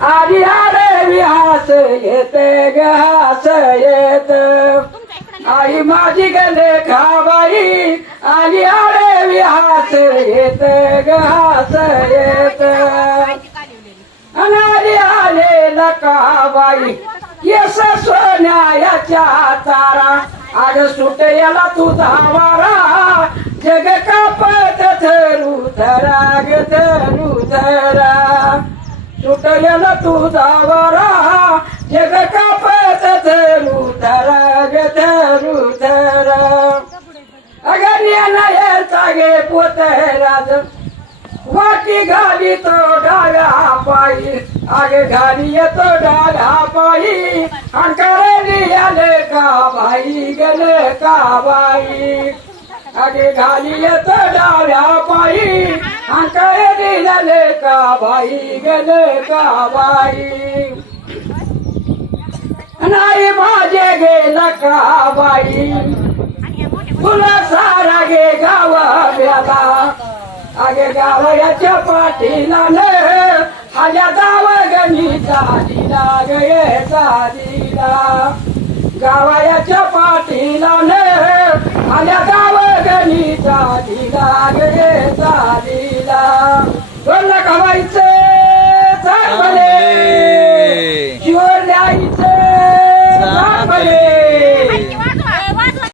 आली आरे विहास येते घास येत. आई माझी गले खाबाई आली आरे विहास येते गहास येत. अनाली आले लकाबाई येस सोन्याच्या तारा. आग सुटे याला तुझा वारा जग कापत धरू धरा धरू. सुटलेला तुझा वारा जग कापत धरू धरा ग धरू. धरा अगन्या नाही गे पोत राज वाटी घाली तो डागा पायी आगे घाली येतो डागा पायी अंकारे आले का बाई गेले का बाई? आगे घाली येतो डाव्या पायी अंकारे आले का बाई गेले का बाई? नाही माझे गेला का बाई? तुला सारा गे गावा ब्याला आगे गावयाच्या पाठीला न हाल्या गाव गणी दिला गे दिला. गावयाच्या पाठीला न हाल्या गाव गणी दिला गे Salam.